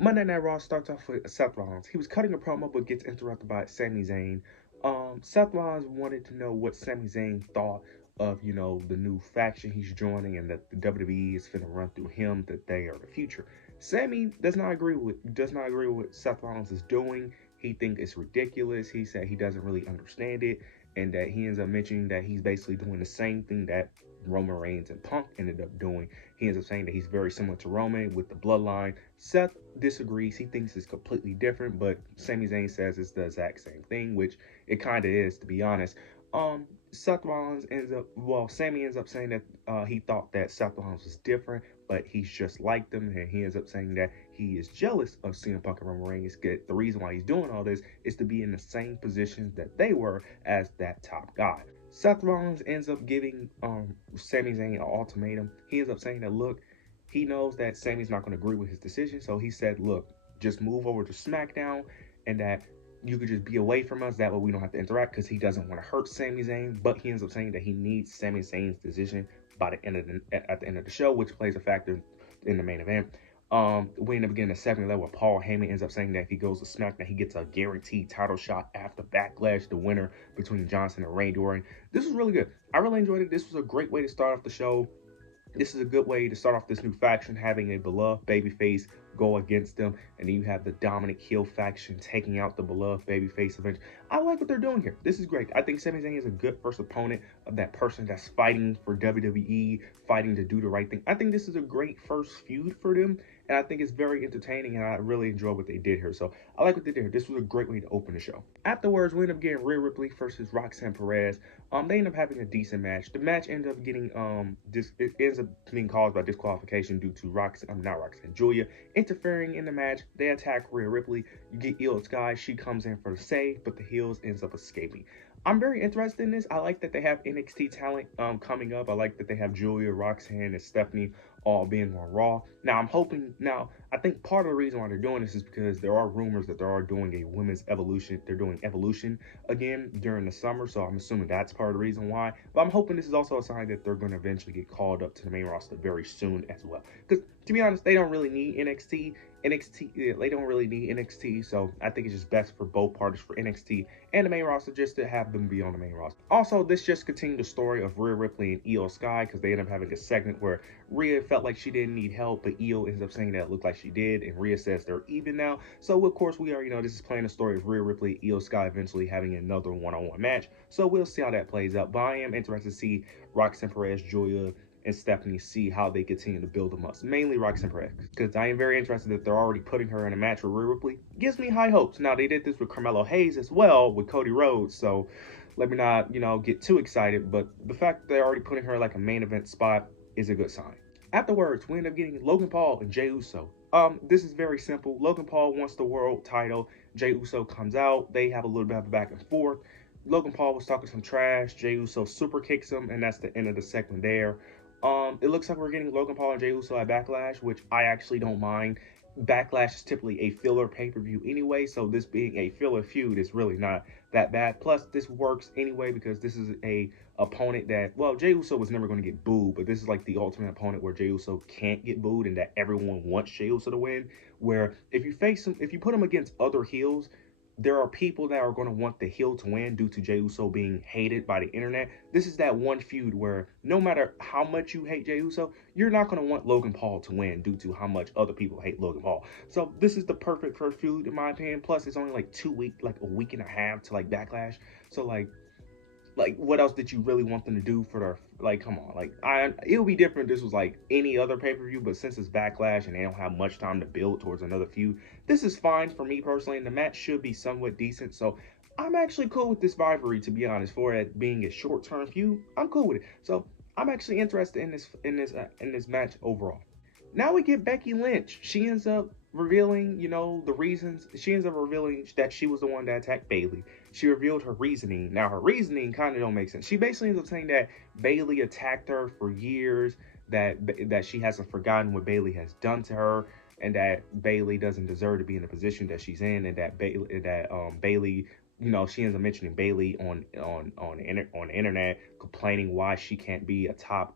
Monday Night Raw starts off with Seth Rollins. He was cutting a promo but gets interrupted by Sami Zayn. Seth Rollins wanted to know what Sami Zayn thought of, the new faction he's joining and that the WWE is finna run through him, that they are the future. Sami does not agree with what Seth Rollins is doing. He thinks it's ridiculous. He said he doesn't really understand it, and that he ends up mentioning that he's basically doing the same thing that Roman Reigns and Punk ended up doing. He ends up saying that he's very similar to Roman with the bloodline. Seth disagrees. He thinks it's completely different, but Sami Zayn says it's the exact same thing, which it kind of is, to be honest. Seth Rollins Sami ends up saying that he thought that Seth Rollins was different, but he's just like them, and he ends up saying that he is jealous of CM Punk and Roman Reigns. The reason why he's doing all this is to be in the same positions that they were as that top guy. Seth Rollins ends up giving Sami Zayn an ultimatum. He ends up saying that, look, he knows that Sami's not going to agree with his decision, so he said, look, just move over to SmackDown, and that you could just be away from us. That way we don't have to interact, because he doesn't want to hurt Sami Zayn. But he ends up saying that he needs Sami Zayn's decision by the end of at the end of the show, which plays a factor in the main event. We end up getting a 7-11 where Paul Heyman ends up saying that if he goes to SmackDown, he gets a guaranteed title shot after Backlash, the winner between Johnson and Randy Orton. This was really good. I really enjoyed it. This was a great way to start off the show. This is a good way to start off this new faction, having a beloved babyface go against them, and then you have the dominant heel faction taking out the beloved babyface event. I like what they're doing here. This is great. I think Sami Zayn is a good first opponent of that person that's fighting for WWE, fighting to do the right thing. I think this is a great first feud for them, and I think it's very entertaining, and I really enjoy what they did here. So I like what they did here. This was a great way to open the show. Afterwards, we end up getting Rhea Ripley versus Roxanne Perez. They end up having a decent match. The match ended up getting it ends up being caused by disqualification due to Julia interfering in the match. They attack Rhea Ripley. You get Io Sky. She comes in for the save, but the heels ends up escaping. I'm very interested in this. I like that they have NXT talent coming up. I like that they have Julia, Roxanne, and Stephanie all being on Raw. I think part of the reason why they're doing this is because there are rumors that they are doing a women's evolution. They're doing Evolution again during the summer, so I'm assuming that's part of the reason why. But I'm hoping this is also a sign that they're going to eventually get called up to the main roster very soon as well. Because to be honest, they don't really need NXT. They don't really need NXT, so I think it's just best for both parties, for NXT and the main roster, just to have them be on the main roster. Also, this just continued the story of Rhea Ripley and Io Sky, because they ended up having a segment where Rhea felt like she didn't need help, but Io ends up saying that it looked like she did, and Rhea says they're even now. So of course we are, this is playing the story of Rhea Ripley, Io Sky eventually having another one-on-one match. So we'll see how that plays out. But I am interested to see Roxanne Perez, Julia, and Stephanie see how they continue to build them up. Mainly Roxanne Perez, because I am very interested that they're already putting her in a match with Rhea Ripley. Gives me high hopes. Now, they did this with Carmelo Hayes as well, with Cody Rhodes, so let me not, get too excited, but the fact that they're already putting her like a main event spot is a good sign. Afterwards, we end up getting Logan Paul and Jey Uso. This is very simple. Logan Paul wants the world title. Jey Uso comes out. They have a little bit of a back and forth. Logan Paul was talking some trash. Jey Uso super kicks him, and that's the end of the segment there. It looks like we're getting Logan Paul and Jey Uso at Backlash, which I actually don't mind. Backlash is typically a filler pay-per-view anyway, so this being a filler feud is really not that bad. Plus, this works anyway because this is a opponent that, well, Jey Uso was never going to get booed, but this is like the ultimate opponent where Jey Uso can't get booed and that everyone wants Jey Uso to win. Where if you put him against other heels, there are people that are going to want the heel to win due to Jey Uso being hated by the internet. This is that one feud where no matter how much you hate Jey Uso, you're not going to want Logan Paul to win due to how much other people hate Logan Paul. So this is the perfect first feud in my opinion. Plus, it's only like a week and a half to like Backlash. So like what else did you really want them to do for their, come on, it would be different if this was like any other pay-per-view, but since it's Backlash and they don't have much time to build towards another feud, this is fine for me personally, and the match should be somewhat decent, so I'm actually cool with this rivalry, to be honest. For it being a short-term feud, I'm cool with it. So I'm actually interested in this match overall. Now we get Becky Lynch. She ends up revealing, the reasons. She ends up revealing that she was the one that attacked Bayley. She revealed her reasoning. Now, her reasoning kind of don't make sense. She basically ends up saying that Bayley attacked her for years, that she hasn't forgotten what Bayley has done to her, and that Bayley doesn't deserve to be in the position that she's in, and that Bayley she ends up mentioning Bailey on the internet, complaining why she can't be a top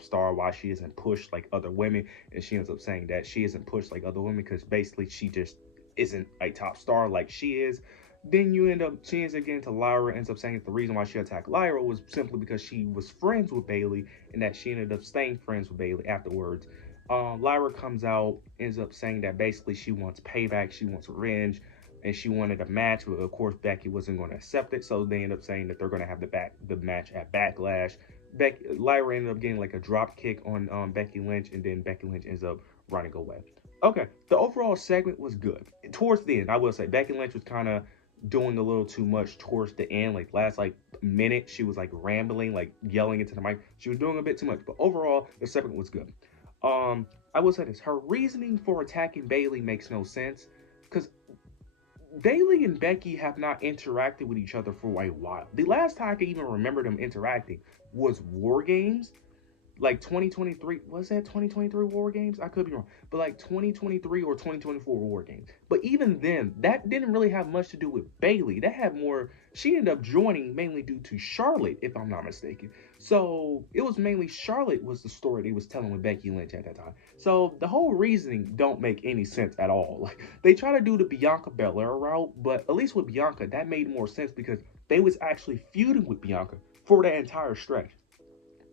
star, why she isn't pushed like other women, and she ends up saying that she isn't pushed like other women because basically she just isn't a top star like she is. Then she ends up getting to Lyra, ends up saying that the reason why she attacked Lyra was simply because she was friends with Bailey, and that she ended up staying friends with Bailey afterwards. Lyra comes out, ends up saying that basically she wants payback, she wants revenge, and she wanted a match, but of course Becky wasn't going to accept it, so they end up saying that they're going to have the match at Backlash. Lyra ended up getting like a drop kick on Becky Lynch, and then Becky Lynch ends up running away. Okay, the overall segment was good. Towards the end, I will say Becky Lynch was kind of doing a little too much towards the end. Like last minute, she was like rambling, like yelling into the mic. She was doing a bit too much, but overall the segment was good. I will say this: her reasoning for attacking Bailey makes no sense because Bailey and Becky have not interacted with each other for a while. The last time I can even remember them interacting was War Games, like 2023. Was that 2023 War Games? I could be wrong, but like 2023 or 2024 War Games. But even then, that didn't really have much to do with Bailey. That had more. She ended up joining mainly due to Charlotte, if I'm not mistaken. So it was mainly Charlotte was the story they was telling with Becky Lynch at that time. So the whole reasoning don't make any sense at all. Like they try to do the Bianca Belair route, but at least with Bianca, that made more sense because they was actually feuding with Bianca for that entire stretch.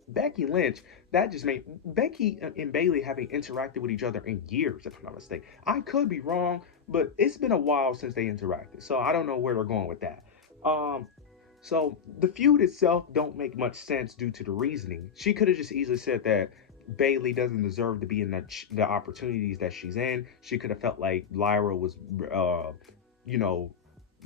Becky Lynch, that just made Becky and Bailey having interacted with each other in years, if I'm not mistaken. I could be wrong, but it's been a while since they interacted, so I don't know where they're going with that. Um, so the feud itself don't make much sense due to the reasoning. She could have just easily said that Bailey doesn't deserve to be in the opportunities that she's in. She could have felt like Lyra was, you know,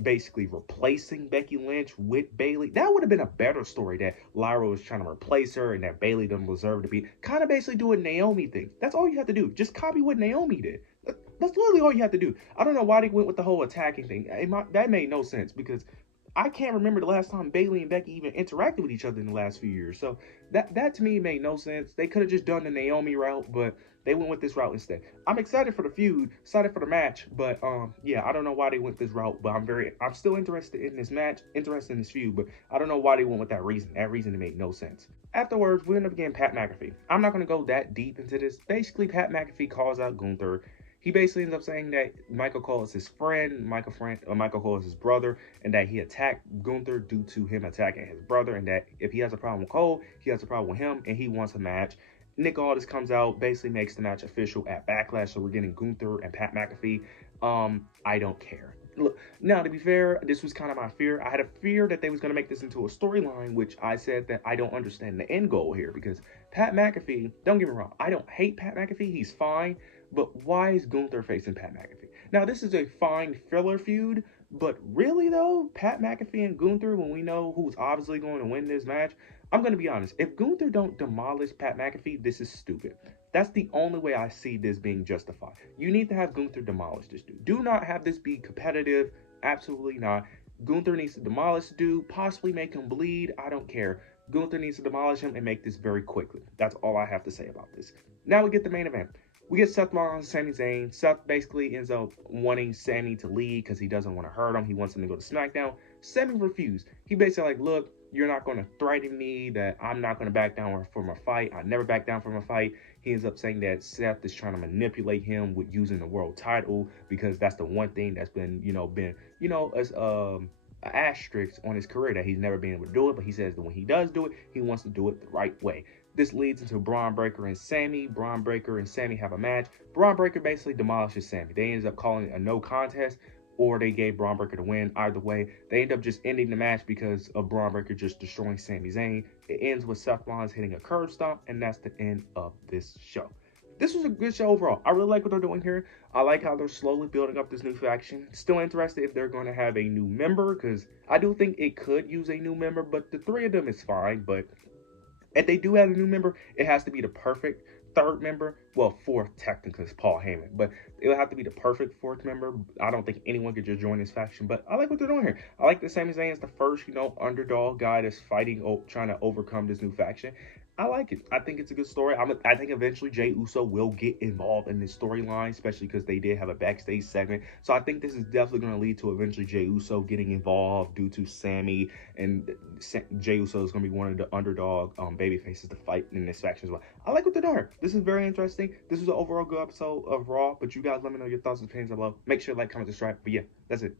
basically replacing Becky Lynch with Bailey. That would have been a better story, that Lyra was trying to replace her and that Bailey doesn't deserve to be. Kind of basically do a Naomi thing. That's all you have to do. Just copy what Naomi did. That's literally all you have to do. I don't know why they went with the whole attacking thing. That made no sense because I can't remember the last time Bailey and Becky even interacted with each other in the last few years. So that to me made no sense. They could have just done the Naomi route, but they went with this route instead. I'm excited for the feud, excited for the match, but yeah, I don't know why they went this route, but I'm still interested in this match, interested in this feud, but I don't know why they went with that reason. That reason made no sense. Afterwards, we end up getting Pat McAfee. I'm not gonna go that deep into this. Basically, Pat McAfee calls out Gunther. He basically ends up saying that Michael Cole is his friend, Michael Cole is his brother, and that he attacked Gunther due to him attacking his brother, and that if he has a problem with Cole, he has a problem with him, and he wants a match. Nick Aldis comes out, basically makes the match official at Backlash, so we're getting Gunther and Pat McAfee. I don't care. Look, now to be fair, this was kind of my fear. I had a fear that they was going to make this into a storyline, which I said that I don't understand the end goal here, because Pat McAfee, don't get me wrong, I don't hate Pat McAfee, he's fine, but why is Gunther facing Pat McAfee? Now, this is a fine filler feud, but really though, Pat McAfee and Gunther, when we know who's obviously going to win this match, I'm going to be honest, if Gunther don't demolish Pat McAfee, this is stupid. That's the only way I see this being justified. You need to have Gunther demolish this dude. Do not have this be competitive. Absolutely not. Gunther needs to demolish the dude, possibly make him bleed. I don't care. Gunther needs to demolish him and make this very quickly. That's all I have to say about this. Now we get the main event. We get Seth Rollins and Sami Zayn. Seth basically ends up wanting Sami to leave because he doesn't want to hurt him. He wants him to go to SmackDown. Sami refused. He basically like, look, you're not going to threaten me that I'm not going to back down from a fight. I never back down from a fight. He ends up saying that Seth is trying to manipulate him with using the world title because that's the one thing that's been as an asterisk on his career, that he's never been able to do it. But he says that when he does do it, he wants to do it the right way. This leads into Braun Breaker and Sami. Braun Breaker and Sami have a match. Braun Breaker basically demolishes Sami. They ended up calling it a no contest, or they gave Braun Breaker the win. Either way, they end up just ending the match because of Braun Breaker just destroying Sami Zayn. It ends with Seth Rollins hitting a curb stomp, and that's the end of this show. This was a good show overall. I really like what they're doing here. I like how they're slowly building up this new faction. Still interested if they're going to have a new member, because I do think it could use a new member, but the three of them is fine. But if they do add a new member, it has to be the perfect third member. Well, fourth technically is Paul Heyman, but it'll have to be the perfect fourth member. I don't think anyone could just join this faction, but I like what they're doing here. I like that Sami Zayn is the first, underdog guy that's fighting, trying to overcome this new faction. I like it. I think it's a good story. I think eventually Jay Uso will get involved in this storyline, especially because they did have a backstage segment. So I think this is definitely going to lead to eventually Jay Uso getting involved due to Sami, and Jay Uso is going to be one of the underdog baby faces to fight in this faction as well. I like what they're doing. This is very interesting. This was an overall good episode of Raw, but you guys let me know your thoughts and opinions below. Make sure to like, comment, subscribe. But yeah, that's it.